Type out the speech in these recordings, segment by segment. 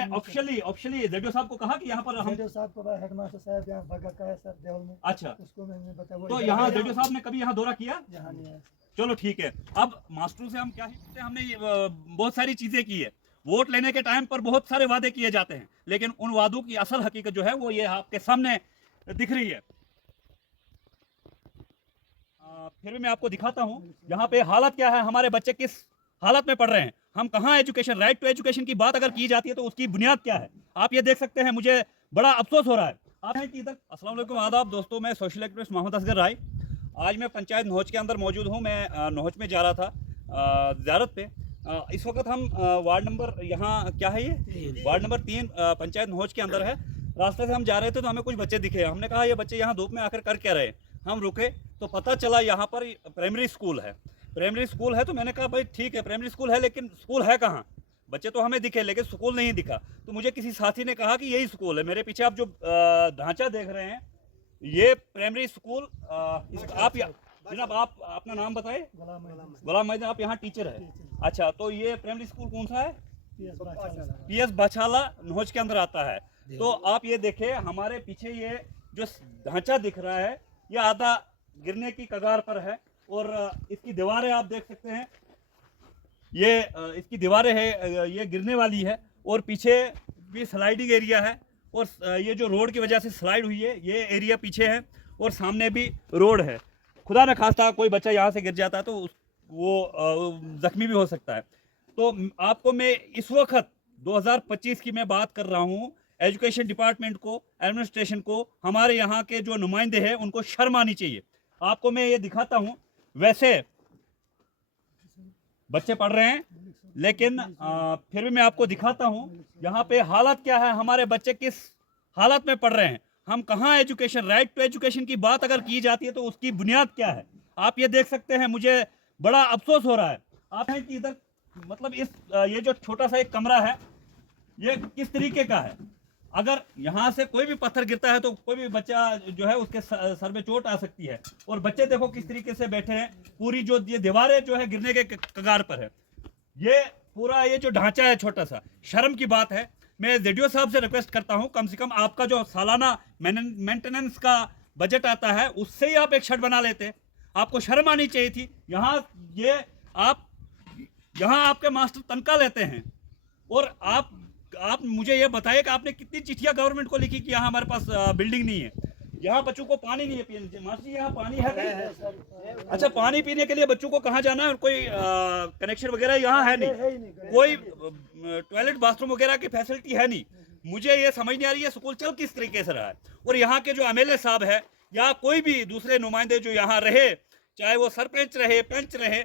आपने officially JDO साहब को कहा कि यहाँ पर हम जेडीओ साहब को हेडमास्टर साहब यहाँ भगा का है सर देवल में। अच्छा, उसको मैंने बताया तो यहाँ जेडीओ साहब ने कभी यहाँ दौरा किया? यहाँ नहीं है। चलो ठीक है। अब मास्टरों से हम क्या ही पूछते हैं, हमने बहुत सारी चीजें की है। वोट लेने के टाइम पर बहुत सारे वादे किए जाते हैं, लेकिन उन वादों की असल हकीकत जो है वो ये आपके सामने दिख रही है। फिर भी मैं आपको दिखाता हूँ यहाँ पे हालत क्या है, हमारे बच्चे किस हालत में पढ़ रहे हैं। हम कहाँ एजुकेशन, राइट टू एजुकेशन की बात अगर की जाती है तो उसकी बुनियाद क्या है, आप ये देख सकते हैं। मुझे बड़ा अफसोस हो रहा है। आप हैं कि इधर अस्सलाम वालेकुम, आदाब दोस्तों, मैं सोशल एक्टिविस्ट मोहम्मद असगर राय। आज मैं पंचायत नोहच के अंदर मौजूद हूँ। मैं नोहच में जा रहा था ज़ियारत पे। इस वक्त हम वार्ड नंबर, यहाँ क्या है ये, वार्ड नंबर 3 पंचायत नोहच के अंदर है। रास्ते से हम जा रहे थे तो हमें कुछ बच्चे दिखे। हमने कहा ये बच्चे यहाँ धूप में आकर कर क्या रहे। हम रुके तो पता चला यहाँ पर प्राइमरी स्कूल है। प्राइमरी स्कूल है तो मैंने कहा भाई ठीक है प्राइमरी स्कूल है, लेकिन स्कूल है कहाँ? बच्चे तो हमें दिखे लेकिन स्कूल नहीं दिखा। तो मुझे किसी साथी ने कहा कि यही स्कूल है। मेरे पीछे आप जो ढांचा देख रहे हैं ये प्राइमरी स्कूल। आप जनाब आप अपना नाम बताए? गुलाम मैदान। आप यहाँ टीचर है? अच्छा, तो ये प्राइमरी स्कूल कौन सा है? पीएस बाछाला नोहच के अंदर आता है। तो आप ये देखें हमारे पीछे ये जो ढांचा दिख रहा है ये आधा गिरने की कगार पर है और इसकी दीवारें आप देख सकते हैं, ये इसकी दीवारें है, ये गिरने वाली है। और पीछे भी स्लाइडिंग एरिया है और ये जो रोड की वजह से स्लाइड हुई है ये एरिया पीछे है और सामने भी रोड है। खुदा न खास्ता कोई बच्चा यहाँ से गिर जाता है तो वो जख्मी भी हो सकता है। तो आपको मैं इस वक्त 2025 की मैं बात कर रहा हूँ। एजुकेशन डिपार्टमेंट को, एडमिनिस्ट्रेशन को, हमारे यहाँ के जो नुमाइंदे हैं उनको शर्म आनी चाहिए। आपको मैं ये दिखाता हूँ, वैसे बच्चे पढ़ रहे हैं लेकिन फिर भी मैं आपको दिखाता हूँ यहाँ पे हालत क्या है, हमारे बच्चे किस हालत में पढ़ रहे हैं। हम कहाँ एजुकेशन, राइट टू एजुकेशन की बात अगर की जाती है तो उसकी बुनियाद क्या है, आप ये देख सकते हैं। मुझे बड़ा अफसोस हो रहा है। आप हैं कि इधर मतलब इस ये जो छोटा सा एक कमरा है ये किस तरीके का है। अगर यहाँ से कोई भी पत्थर गिरता है तो कोई भी बच्चा जो है उसके सर में चोट आ सकती है। और बच्चे देखो किस तरीके से बैठे हैं, पूरी जो ये दीवारें जो है गिरने के कगार पर है। ये पूरा ये जो ढांचा है छोटा सा, शर्म की बात है। मैं जेडीओ साहब से रिक्वेस्ट करता हूँ कम से कम आपका जो सालाना मेंटेनेंस का बजट आता है उससे ही आप एक शेड बना लेते। आपको शर्म आनी चाहिए थी। यहाँ ये आप यहाँ आपके मास्टर तनख्वाह लेते हैं और आप मुझे ये बताइए कि आपने कितनी चिट्ठियां गवर्नमेंट को लिखी कि यहाँ हमारे पास बिल्डिंग नहीं है, यहाँ बच्चों को पानी नहीं है। मास्टर जी यहाँ पानी है नहीं? अच्छा, पानी पीने के लिए बच्चों को कहाँ जाना है? कोई कनेक्शन वगैरह यहाँ है नहीं, कोई टॉयलेट बाथरूम वगैरह की फैसिलिटी है नहीं। मुझे ये समझ नहीं आ रही है स्कूल चल किस तरीके से रहा है। और यहाँ के जो एमएलए साहब है या कोई भी दूसरे नुमाइंदे जो यहाँ रहे, चाहे वो सरपंच रहे, पंच रहे,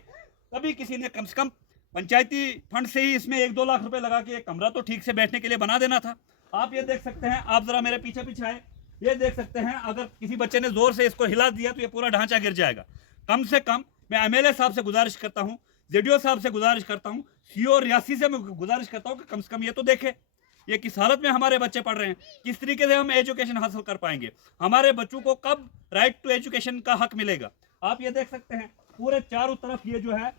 कभी किसी ने कम से कम पंचायती फंड से ही इसमें 1-2 लाख रुपए लगा के एक कमरा तो ठीक से बैठने के लिए बना देना था। आप ये देख सकते हैं, आप जरा मेरे पीछे पीछे आए, ये देख सकते हैं अगर किसी बच्चे ने जोर से इसको हिला दिया तो ये पूरा ढांचा गिर जाएगा। कम से कम मैं एमएलए साहब से गुजारिश करता हूँ, जेडीओ साहब से गुजारिश करता हूँ, सीओ रियासी से मैं गुजारिश करता हूँ कि कम से कम ये तो देखे ये किस हालत में हमारे बच्चे पढ़ रहे हैं, किस तरीके से हम एजुकेशन हासिल कर पाएंगे, हमारे बच्चों को कब राइट टू एजुकेशन का हक मिलेगा। आप ये देख सकते हैं पूरे चारों तरफ ये जो है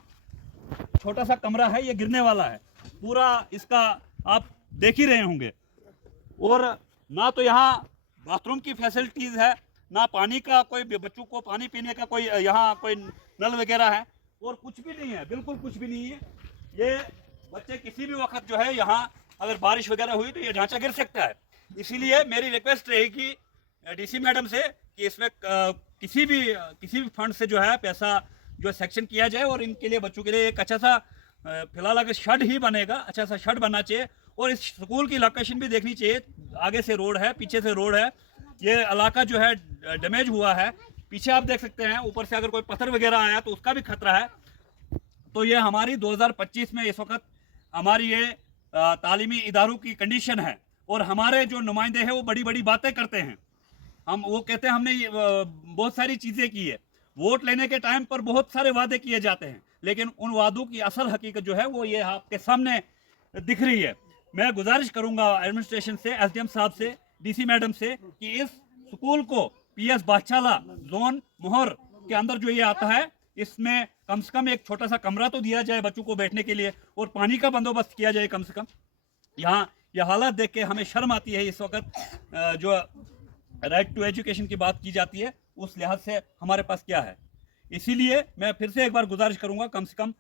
छोटा सा कमरा है ये गिरने वाला है पूरा, इसका आप देख ही रहे होंगे। और ना तो यहाँ बाथरूम की फैसिलिटीज है, ना पानी का कोई बच्चों को पानी पीने का कोई यहाँ कोई नल वगैरह है, और कुछ भी नहीं है, बिल्कुल कुछ भी नहीं है। ये बच्चे किसी भी वक्त जो है यहाँ अगर बारिश वगैरह हुई तो ये ढांचा गिर सकता है। इसीलिए मेरी रिक्वेस्ट रहेगी डीसी मैडम से कि इसमें किसी भी फंड से जो है पैसा जो सेक्शन किया जाए और इनके लिए बच्चों के लिए एक अच्छा सा, फिलहाल अगर शेड ही बनेगा, अच्छा सा शेड बनना चाहिए। और इस स्कूल की लोकेशन भी देखनी चाहिए, आगे से रोड है, पीछे से रोड है, ये इलाका जो है डैमेज हुआ है। पीछे आप देख सकते हैं ऊपर से अगर कोई पत्थर वगैरह आया तो उसका भी खतरा है। तो ये हमारी 2025 में इस वक्त हमारी ये तालीमी इदारों की कंडीशन है। और हमारे जो नुमाइंदे हैं वो बड़ी बड़ी बातें करते हैं, हम वो कहते हैं हमने बहुत सारी चीज़ें की है। वोट लेने के टाइम पर बहुत सारे वादे किए जाते हैं, लेकिन उन वादों की असल हकीकत जो है वो ये आपके सामने दिख रही है। मैं गुजारिश करूंगा एडमिनिस्ट्रेशन से, एसडीएम साहब से, डीसी मैडम से कि इस स्कूल को पीएस बाछाला जोन मोहर के अंदर जो ये आता है इसमें कम से कम एक छोटा सा कमरा तो दिया जाए बच्चों को बैठने के लिए, और पानी का बंदोबस्त किया जाए कम से कम। यहाँ ये हालात देख के हमें शर्म आती है इस वक्त। जो राइट टू एजुकेशन की बात की जाती है उस लिहाज से हमारे पास क्या है। इसीलिए मैं फिर से एक बार गुजारिश करूंगा, कम से कम